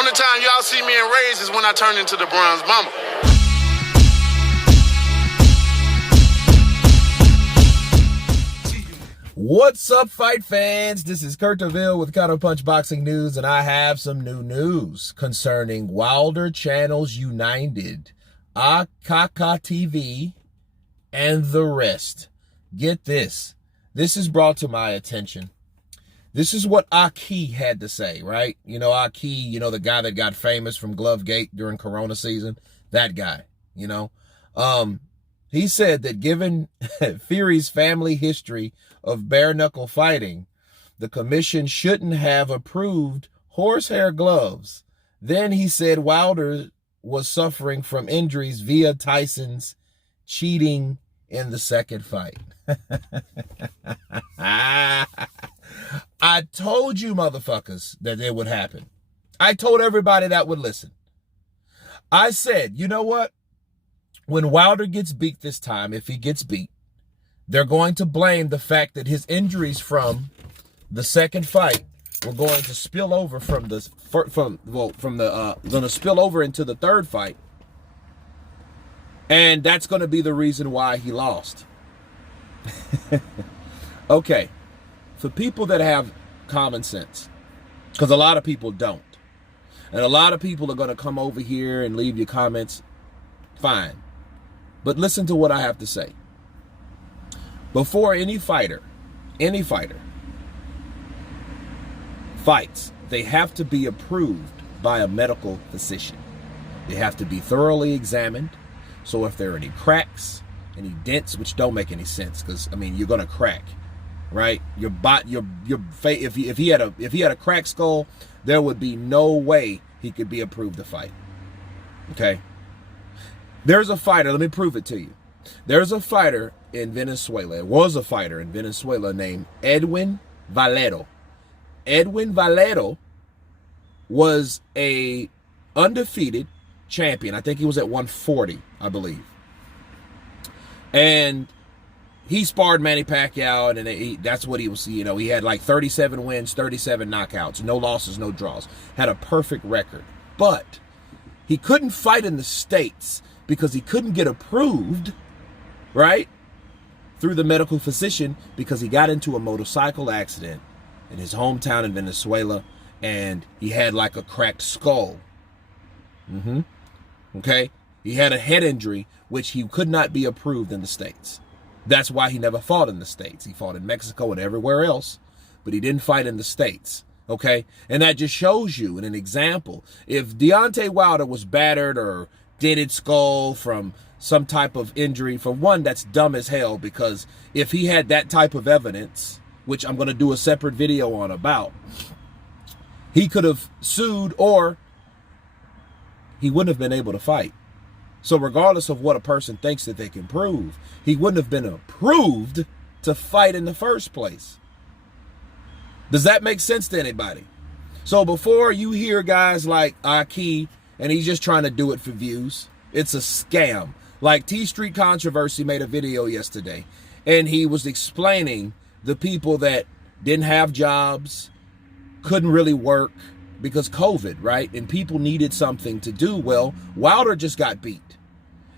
Only time y'all see me in Rays is when I turn into the bronze mama. What's up, fight fans? This is Kurt DeVille with Counter Punch Boxing News, and I have some new news concerning Wilder Channels United, AhkiTV, and the rest. Get this. This is brought to my attention. This is what Ahki had to say, right? You know, Ahki, the guy that got famous from Glovegate during Corona season, that guy, He said that given Fury's family history of bare-knuckle fighting, the commission shouldn't have approved horsehair gloves. Then he said Wilder was suffering from injuries via Tyson's cheating in the second fight. I told you motherfuckers that it would happen. I told everybody that would listen. I said, you know what? When Wilder gets beat this time, if he gets beat, they're going to blame the fact that his injuries from the second fight were going to spill over going to spill over into the third fight. And that's going to be the reason why he lost. Okay. For people that have common sense, because a lot of people don't, and a lot of people are going to come over here and leave you comments, fine. But listen to what I have to say. Before any fighter fights, they have to be approved by a medical physician. They have to be thoroughly examined. So if there are any cracks, any dents, which don't make any sense, because you're gonna crack, right? If he had a cracked skull, there would be no way he could be approved to fight. Okay. There's a fighter, let me prove it to you. There's a fighter in Venezuela. It was a fighter in Venezuela named Edwin Valero. Edwin Valero was a undefeated champion. I think he was at 140, I believe. And he sparred Manny Pacquiao, and that's what he was, he had like 37 wins, 37 knockouts, no losses, no draws. Had a perfect record. But he couldn't fight in the States because he couldn't get approved, right, through the medical physician, because he got into a motorcycle accident in his hometown in Venezuela, and he had like a cracked skull. Okay? He had a head injury, which he could not be approved in the States. That's why he never fought in the States. He fought in Mexico and everywhere else, but he didn't fight in the States. Okay? And that just shows you, in an example, if Deontay Wilder was battered or dented skull from some type of injury, for one, that's dumb as hell, because if he had that type of evidence, which I'm going to do a separate video on about, he could have sued, or he wouldn't have been able to fight. So regardless of what a person thinks that they can prove, he wouldn't have been approved to fight in the first place. Does that make sense to anybody? So before you hear guys like Ahki, and he's just trying to do it for views, it's a scam. Like T Street Controversy made a video yesterday, and he was explaining the people that didn't have jobs, couldn't really work because COVID, right? And people needed something to do. Well, Wilder just got beat.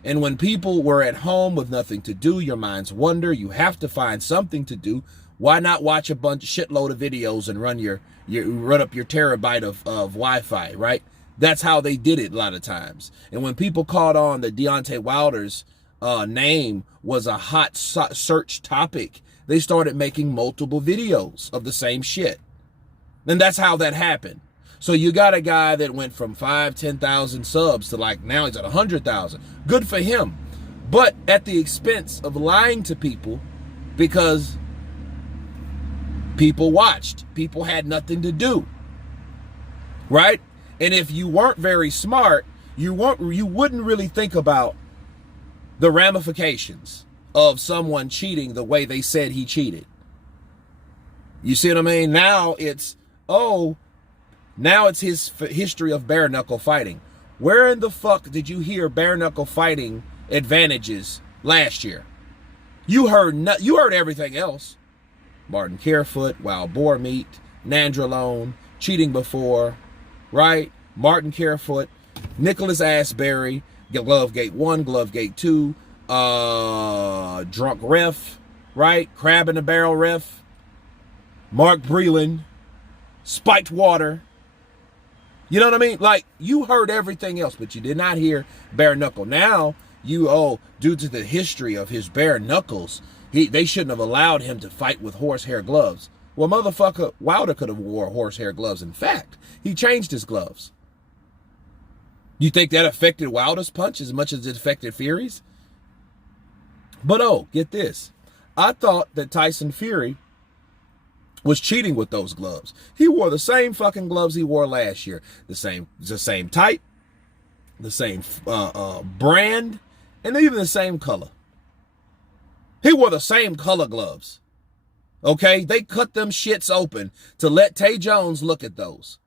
And when people were at home with nothing to do, your minds wander. You have to find something to do. Why not watch a shitload of videos and run up your terabyte of Wi-Fi, right? That's how they did it a lot of times. And when people caught on that Deontay Wilder's name was a hot search topic, they started making multiple videos of the same shit. And that's how that happened. So you got a guy that went from 10,000 subs to now he's at 100,000. Good for him. But at the expense of lying to people, because people watched. People had nothing to do. Right? And if you weren't very smart, you wouldn't really think about the ramifications of someone cheating the way they said he cheated. You see what I mean? Now it's his history of bare-knuckle fighting. Where in the fuck did you hear bare-knuckle fighting advantages last year? You heard everything else. Martin Carefoot, wild boar meat, nandrolone, cheating before, right? Martin Carefoot, Nicholas Asbury, Glovegate 1, Glovegate 2, Drunk Ref, right? Crab in the Barrel Ref, Mark Breland, Spiked Water. You know what I mean? Like, you heard everything else, but you did not hear Bare-knuckle. Now, due to the history of his bare knuckles, they shouldn't have allowed him to fight with horsehair gloves. Well, motherfucker, Wilder could have wore horsehair gloves. In fact, he changed his gloves. You think that affected Wilder's punch as much as it affected Fury's? But get this. I thought that Tyson Fury was cheating with those gloves. He wore the same fucking gloves he wore last year. The same type, the same brand, and even the same color. He wore the same color gloves. Okay? They cut them shits open to let Tay Jones look at those.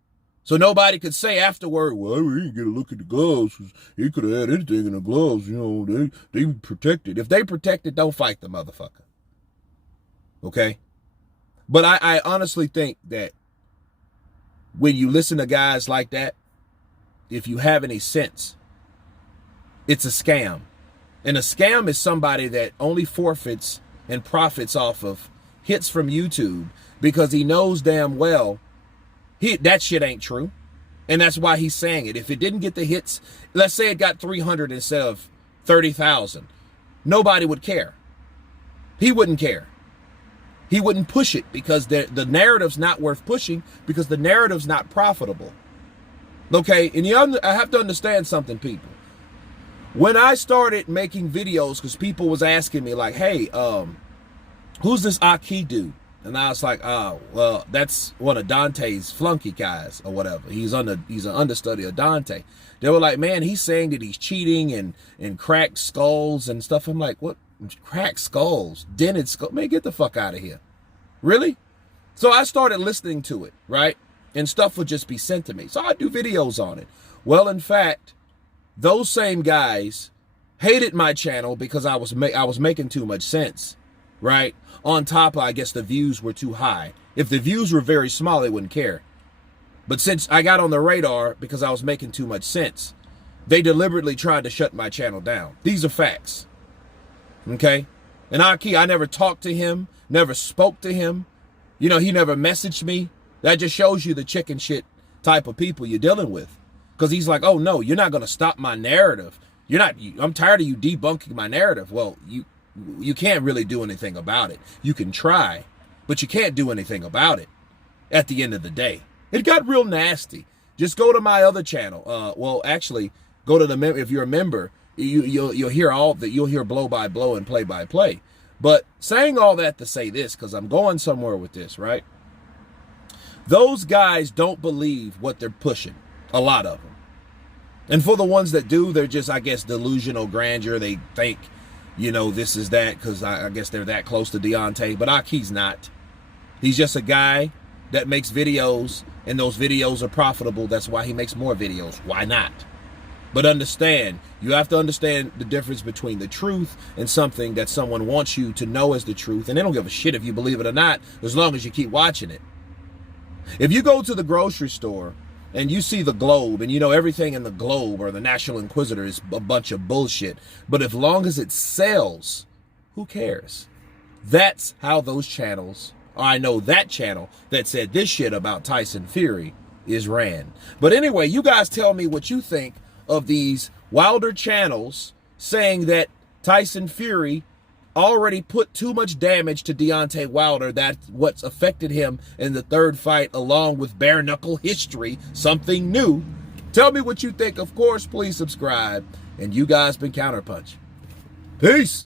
So nobody could say afterward, well, we didn't get a look at the gloves. He could have had anything in the gloves. You know, they protected. If they protected, don't fight the motherfucker. Okay? But I honestly think that when you listen to guys like that, if you have any sense, it's a scam. And a scam is somebody that only forfeits and profits off of hits from YouTube because he knows damn well that shit ain't true. And that's why he's saying it. If it didn't get the hits, let's say it got 300 instead of 30,000, nobody would care. He wouldn't care. He wouldn't push it because the narrative's not worth pushing because the narrative's not profitable. Okay, and I have to understand something, people. When I started making videos, because people was asking me like, hey, who's this Ahki dude? And I was like, oh, well, that's one of Dante's flunky guys or whatever. He's an understudy of Dante. They were like, man, he's saying that he's cheating and cracked skulls and stuff. I'm like, what? Cracked skulls, dented skulls? Man, get the fuck out of here. Really? So I started listening to it, right? And stuff would just be sent to me. So I do videos on it. Well, in fact, those same guys hated my channel because I was making too much sense, right? On top of, I guess, the views were too high. If the views were very small, they wouldn't care. But since I got on the radar because I was making too much sense, they deliberately tried to shut my channel down. These are facts. Okay? And Ahki, I never talked to him, never spoke to him. You know, he never messaged me. That just shows you the chicken shit type of people you're dealing with. Because he's like, oh no, you're not going to stop my narrative. I'm tired of you debunking my narrative. Well, you can't really do anything about it. You can try, but you can't do anything about it at the end of the day. It got real nasty. Just go to my other channel. Well, actually, go to if you're a member, you'll hear you'll hear blow by blow and play by play. But saying all that to say this, because I'm going somewhere with this, right? Those guys don't believe what they're pushing. A lot of them. And for the ones that do, they're just, I guess, delusional grandeur. They think, you know, this is that because I guess they're that close to Deontay. But Ahki's not. He's just a guy that makes videos, and those videos are profitable. That's why he makes more videos. Why not? But understand, you have to understand the difference between the truth and something that someone wants you to know as the truth. And they don't give a shit if you believe it or not, as long as you keep watching it. If you go to the grocery store and you see the Globe, and you know everything in the Globe or the National Inquisitor is a bunch of bullshit, but as long as it sells, who cares? That's how those channels, or I know that channel that said this shit about Tyson Fury is ran. But anyway, you guys tell me what you think of these Wilder channels saying that Tyson Fury already put too much damage to Deontay Wilder. That's what's affected him in the third fight, along with bare-knuckle history, something new. Tell me what you think. Of course, please subscribe. And you guys been Counterpunch. Peace.